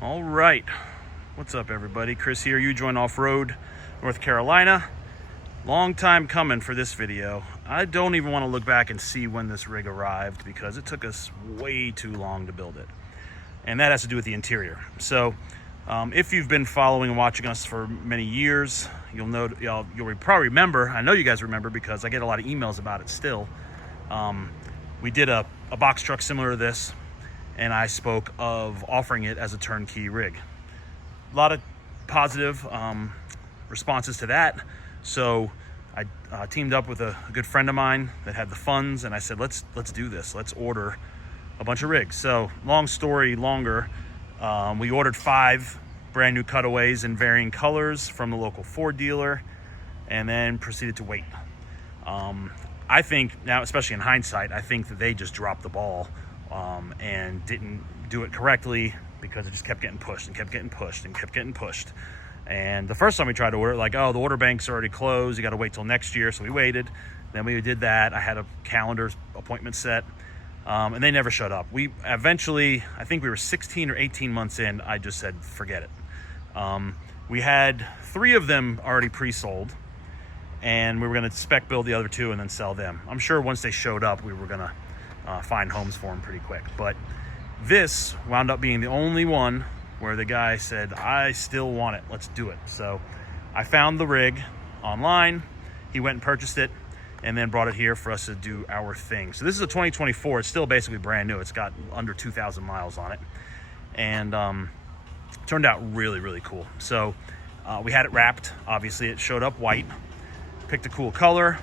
All right, what's up everybody? Chris here, U-Joint Off-Road, North Carolina. Long time coming for this video. I don't even want to look back and see when this rig arrived because it took us way too long to build it. And that has to do with the interior. So if you've been following and watching us for many years, you'll probably remember, I know you guys remember because I get a lot of emails about it still. We did a box truck similar to this, and I spoke of offering it as a turnkey rig. A lot of positive responses to that. So I teamed up with a good friend of mine that had the funds, and I said, let's do this. Let's order a bunch of rigs. So long story longer, we ordered 5 brand new cutaways in varying colors from the local Ford dealer, and then proceeded to wait. I think now, especially in hindsight, I think that they just dropped the ball and didn't do it correctly because it just kept getting pushed and kept getting pushed and kept getting pushed. And the first time we tried to order, like, oh, the order bank's already closed. You got to wait till next year. So we waited. Then we did that. I had a calendar appointment set, and they never showed up. We eventually, I think we were 16 or 18 months in. I just said, forget it. We had 3 of them already pre-sold, and we were going to spec build the other 2 and then sell them. I'm sure once they showed up, we were going to find homes for them pretty quick. But this wound up being the only one where the guy said, I still want it, let's do it. So I found the rig online, he went and purchased it, and then brought it here for us to do our thing. So this is a 2024, it's still basically brand new. It's got under 2,000 miles on it. And turned out really, really cool. So we had it wrapped, obviously it showed up white, picked a cool color,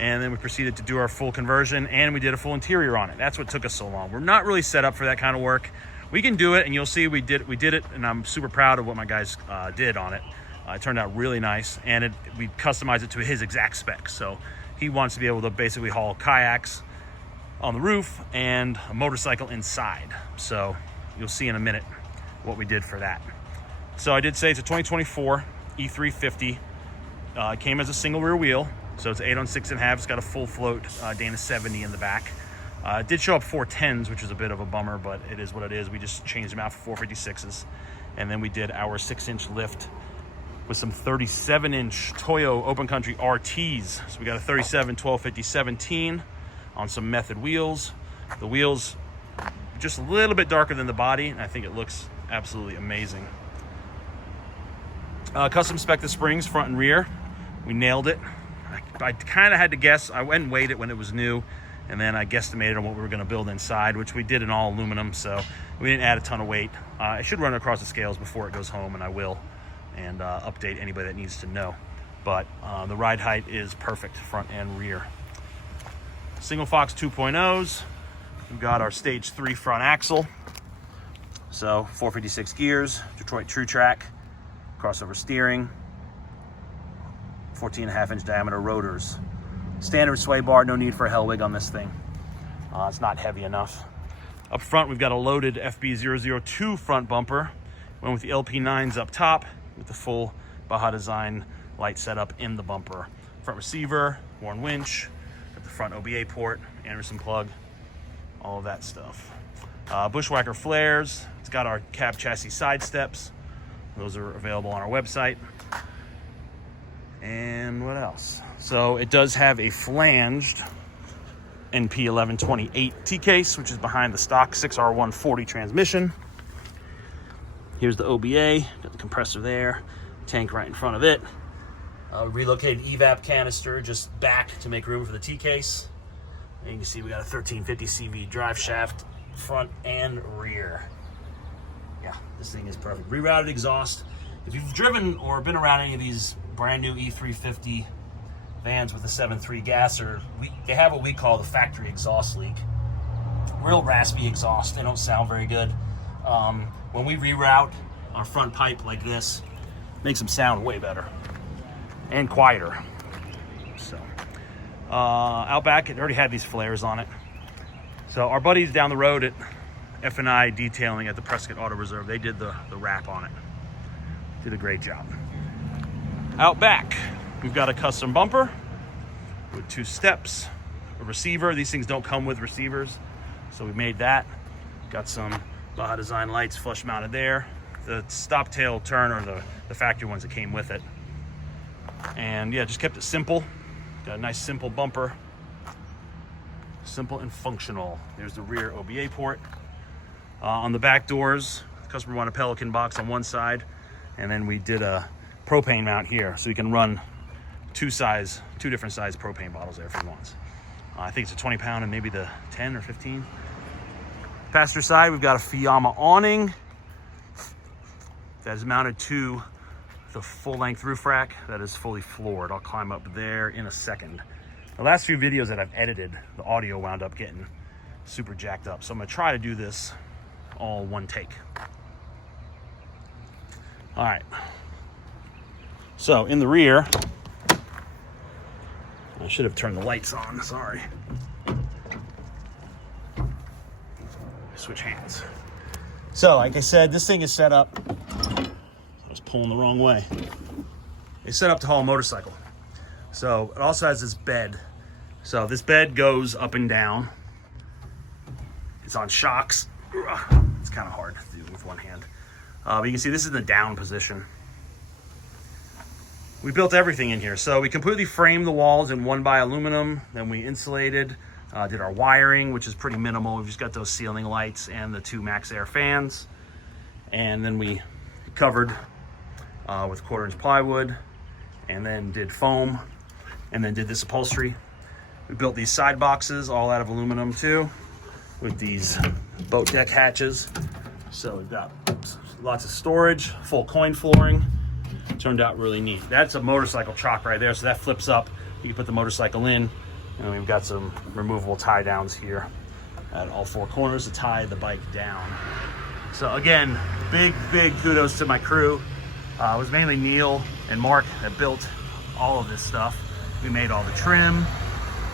and then we proceeded to do our full conversion, and we did a full interior on it. That's what took us so long. We're not really set up for that kind of work. We can do it, and you'll see we did it, and I'm super proud of what my guys did on it. It turned out really nice, and we customized it to his exact specs. So he wants to be able to basically haul kayaks on the roof and a motorcycle inside. So you'll see in a minute what we did for that. So I did say it's a 2024 E350. It came as a single rear wheel. So it's 8 on 6.5. It's got a full float Dana 70 in the back. It did show up 410s, which is a bit of a bummer, but it is what it is. We just changed them out for 456s. And then we did our 6-inch lift with some 37-inch Toyo Open Country RTs. So we got a 37, 1250, 17 on some Method wheels. The wheels just a little bit darker than the body, and I think it looks absolutely amazing. Custom spec the springs front and rear. We nailed it. I kind of had to guess. I went and weighed it when it was new, and then I guesstimated on what we were going to build inside, which we did in all aluminum, so we didn't add a ton of weight. I should run it across the scales before it goes home, and I will, and update anybody that needs to know. But the ride height is perfect, front and rear. Single Fox 2.0s. We've got our stage 3 front axle. So 456 gears, Detroit True Track, crossover steering, 14.5-inch diameter rotors. Standard sway bar, no need for a Hellwig on this thing. It's not heavy enough. Up front, we've got a loaded FB002 front bumper. Went with the LP9s up top with the full Baja Design light setup in the bumper. Front receiver, Warn winch, got the front OBA port, Anderson plug, all of that stuff. Bushwhacker flares. It's got our cab chassis side steps. Those are available on our website. And what else? So it does have a flanged NP1128 T-case, which is behind the stock 6R140 transmission. Here's the OBA, got the compressor there, tank right in front of it. Relocated evap canister just back to make room for the T-case. And you can see we got a 1350 CV drive shaft, front and rear. Yeah, this thing is perfect. Rerouted exhaust. If you've driven or been around any of these brand new E350 vans with the 7.3 gasser, they have what we call the factory exhaust leak. Real raspy exhaust. They don't sound very good. When we reroute our front pipe like this, it makes them sound way better and quieter. So out back, it already had these flares on it. So our buddies down the road at F&I Detailing at the Prescott Auto Reserve, they did the wrap on it. Did a great job. Out back, we've got a custom bumper with 2 steps, a receiver. These things don't come with receivers, so we made that. Got some Baja Design lights flush mounted there. the stop tail turn, or the factory ones that came with it. And yeah, just kept it simple. Got a nice simple bumper. Simple and functional. There's the rear OBA port. On the back doors, the customer wanted a Pelican box on one side, and then we did a propane mount here, so you can run two different size propane bottles there if he wants. I think it's a 20 pound and maybe the 10 or 15. Passenger side, we've got a Fiamma awning that is mounted to the full length roof rack that is fully floored. I'll climb up there in a second. The last few videos that I've edited, the audio wound up getting super jacked up. So I'm gonna try to do this all one take. All right. So in the rear, I should have turned the lights on, sorry. Switch hands. So like I said, this thing is set up, I was pulling the wrong way. It's set up to haul a motorcycle. So it also has this bed. So this bed goes up and down. It's on shocks. It's kind of hard to do with one hand. But you can see this is in the down position. We built everything in here. So we completely framed the walls in 1x aluminum. Then we insulated, did our wiring, which is pretty minimal. We've just got those ceiling lights and the 2 MaxxAir fans. And then we covered with 1/4-inch plywood, and then did foam, and then did this upholstery. We built these side boxes all out of aluminum too, with these boat deck hatches. So we've got lots of storage, full coin flooring. Turned out really neat. That's a motorcycle chock right there, so that flips up. You can put the motorcycle in, and we've got some removable tie downs here at all 4 corners to tie the bike down. So again, big kudos to my crew. It was mainly Neil and Mark that built all of this stuff. We made all the trim.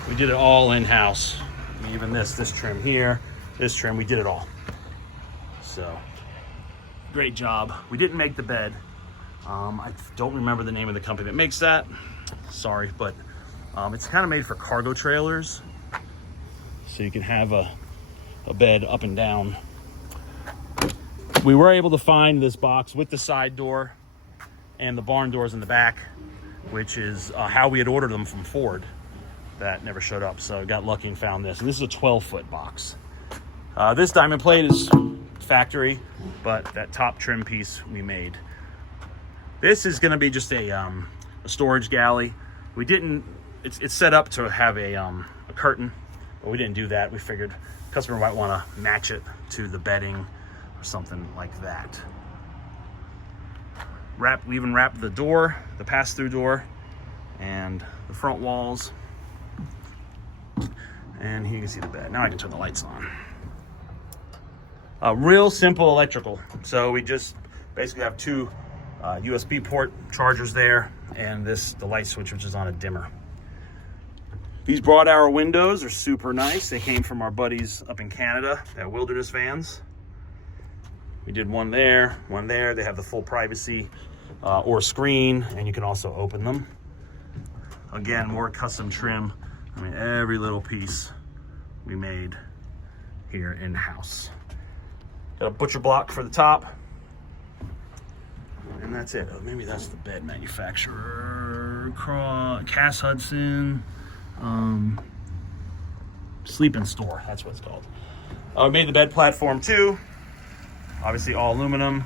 We did it all in-house. Even this trim here, this trim, we did it all. So, great job. We didn't make the bed. I don't remember the name of the company that makes that. Sorry, but it's kind of made for cargo trailers. So you can have a bed up and down. We were able to find this box with the side door and the barn doors in the back, which is how we had ordered them from Ford. That never showed up, so I got lucky and found this. And this is a 12-foot box. This diamond plate is factory, but that top trim piece we made. This is going to be just a storage galley. We didn't. It's set up to have a curtain, but we didn't do that. We figured the customer might want to match it to the bedding or something like that. We even wrapped the door, the pass-through door, and the front walls. And here you can see the bed. Now I can turn the lights on. Real simple electrical. So we just basically have 2 USB port chargers there, and the light switch, which is on a dimmer. These broad arrow windows are super nice. They came from our buddies up in Canada at Wilderness Vans. We did one there, one there. They have the full privacy or screen, and you can also open them. Again, more custom trim. I mean, every little piece we made here in-house. Got a butcher block for the top. And that's it. Oh, maybe that's the bed manufacturer. Cass Hudson. Sleep and Store, that's what it's called. We made the bed platform too. Obviously all aluminum.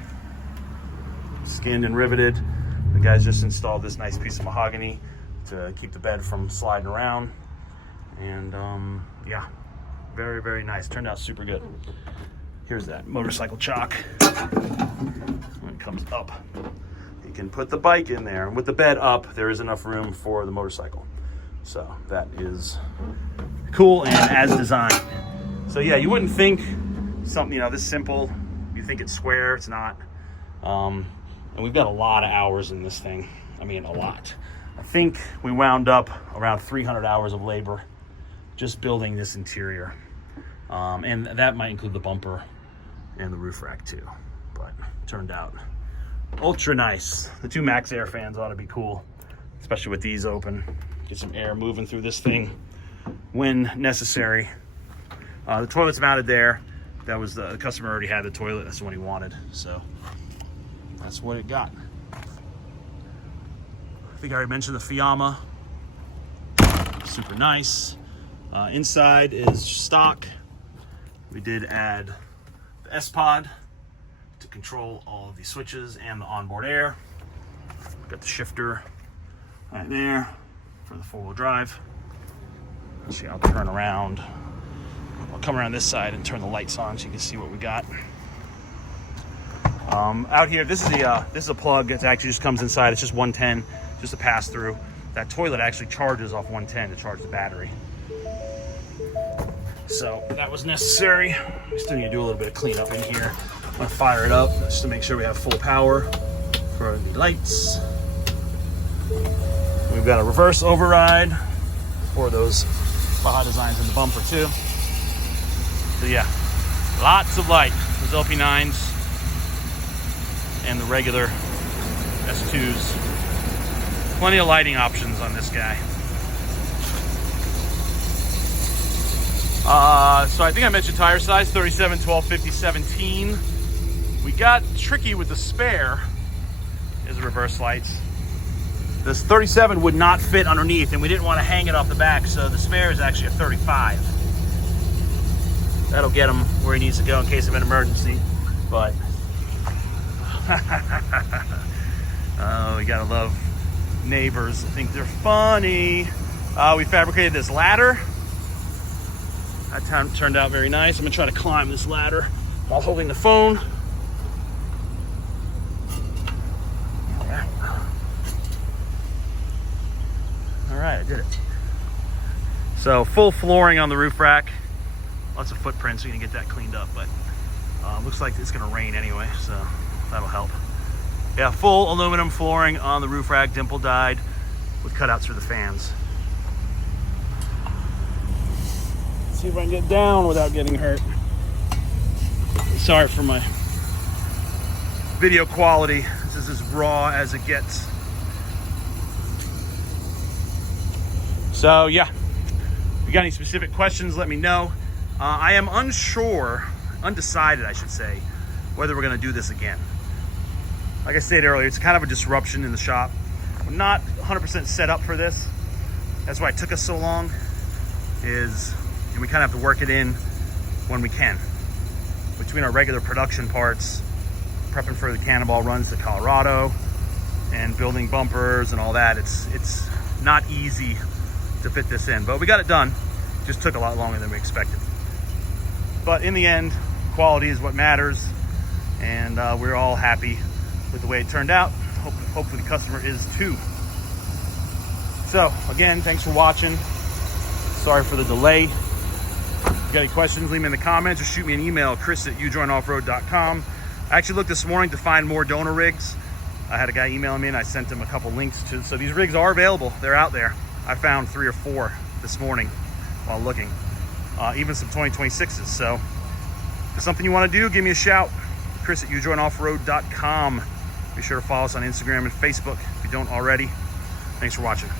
Skinned and riveted. The guys just installed this nice piece of mahogany to keep the bed from sliding around. And yeah, very nice. Turned out super good. Here's that motorcycle chock. When it comes up, you can put the bike in there, and with the bed up, there is enough room for the motorcycle. So that is cool and as designed. So yeah, you wouldn't think something, this simple. You think it's square, it's not. And we've got a lot of hours in this thing. I mean, a lot. I think we wound up around 300 hours of labor just building this interior. And that might include the bumper and the roof rack too. But it turned out ultra nice. The 2 MaxxAir fans ought to be cool, especially with these open. Get some air moving through this thing when necessary. The toilet's mounted there. That was the customer already had the toilet. That's the one he wanted. So that's what it got. I think I already mentioned the Fiamma. Super nice. Inside is stock. We did add the S-Pod to control all of the switches and the onboard air. Got the shifter right there for the four-wheel drive. Actually, I'll turn around. I'll come around this side and turn the lights on so you can see what we got. Out here, this is a plug that actually just comes inside. It's just 110, just a pass through. That toilet actually charges off 110 to charge the battery. So that was necessary. We still need to do a little bit of cleanup in here. I'm gonna fire it up just to make sure we have full power for the lights. We've got a reverse override for those Baja designs in the bumper too. So yeah, lots of light. Those LP9s and the regular S2s. Plenty of lighting options on this guy. So I think I mentioned tire size, 37, 12, 50, 17. We got tricky with the spare, is the reverse lights. This 37 would not fit underneath, and we didn't want to hang it off the back, so the spare is actually a 35. That'll get him where he needs to go in case of an emergency, but oh, you gotta love neighbors. I think they're funny. We fabricated this ladder. That turned out very nice. I'm gonna try to climb this ladder while holding the phone. All right, I did it. So full flooring on the roof rack. Lots of footprints, so you can get that cleaned up, but looks like it's gonna rain anyway, so that'll help. Yeah, full aluminum flooring on the roof rack, dimple dyed with cutouts for the fans. Let's see if I can get down without getting hurt. Sorry for my video quality. This is as raw as it gets. So yeah, if you got any specific questions, let me know. I am undecided, I should say, whether we're gonna do this again. Like I said earlier, it's kind of a disruption in the shop. We're not 100% set up for this. That's why it took us so long, and we kind of have to work it in when we can. Between our regular production parts, prepping for the Cannonball runs to Colorado, and building bumpers and all that, it's not easy to fit this in, but we got it done. It just took a lot longer than we expected. But in the end, quality is what matters, and we're all happy with the way it turned out. Hopefully the customer is too. So again, thanks for watching. Sorry for the delay. If you got any questions, leave them in the comments or shoot me an email, chris@ujoinoffroad.com. I actually looked this morning to find more donor rigs. I had a guy emailing me and I sent him a couple links to, so these rigs are available. They're out there. I found 3 or 4 this morning while looking, even some 2026s. So if there's something you want to do, give me a shout. chris@ujoinoffroad.com. Be sure to follow us on Instagram and Facebook if you don't already. Thanks for watching.